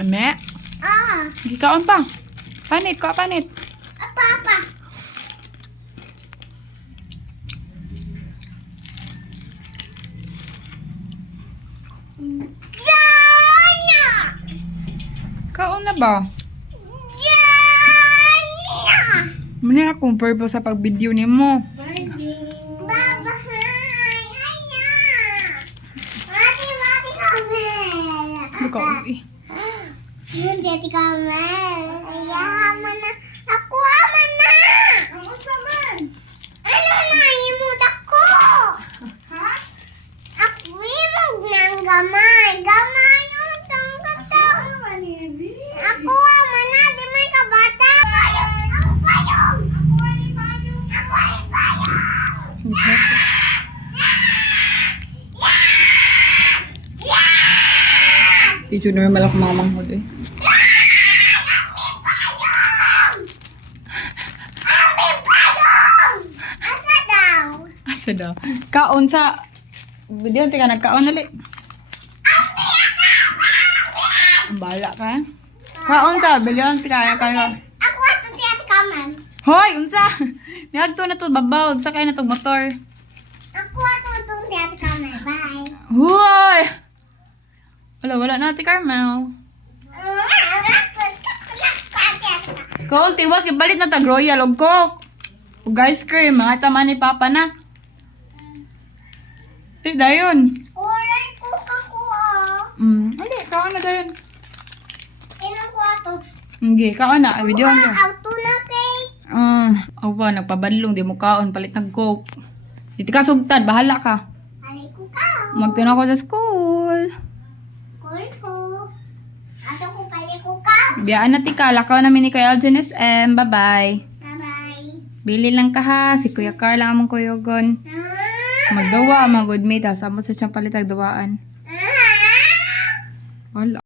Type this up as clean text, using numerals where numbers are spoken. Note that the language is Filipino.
Lame? Gikaon pa. Panit ko, panit. Apa. Yana! Kaon na ba? Yana! Muna akong purpose sa pag-video ni mo. Baba, hi! Aya! Mati kami! Kaon eh. Mati kami! Aya, mana! Ako, mana! Ang saman. Ano na, imut ako! Ha? Ako, imut ng gamay! Gamay yung itong kato! Ako, mana! Di may kabata! Ako payong! Ako ay payong! Di normal ako mamanghod eh. Asa daw? Asa daw? Kaon sa... Video, tika nagkaon nali. Ang bala ka eh. Kaon sa video, tika kayo. Ako ato si Ate Carmen. Hoy, unsa? Niadto na to babaw, sa kay na tong motor. Ako ato itong si Ate Carmen. Bye. Hoy! Wala na, Ate Carmel. Kaon, tiwas, balit na tag royal og coke. Ug ice cream, mga tama ni Papa na. Eh, dayon. Oray ko ako. Ali, kaon na dayon. Inang ko ato. Hindi, kaon na. Video niya. Auto na kay. Awa, nagpabadlong, di mo kaon, palit ng coke. Di ka sugtad, bahala ka. Alay ko ka. Magtuna ko sa school. Cool ko. Ato ko pali ko ka. Biyaan na tika, lakaw namin ni Kuya Aljon SM. Bye-bye. Bye-bye. Bili lang ka ha, si Kuya Carl lang among kuyogon. Magdawa, mga good mate ha, sa mo sa siyang palitag dawaan. Wala.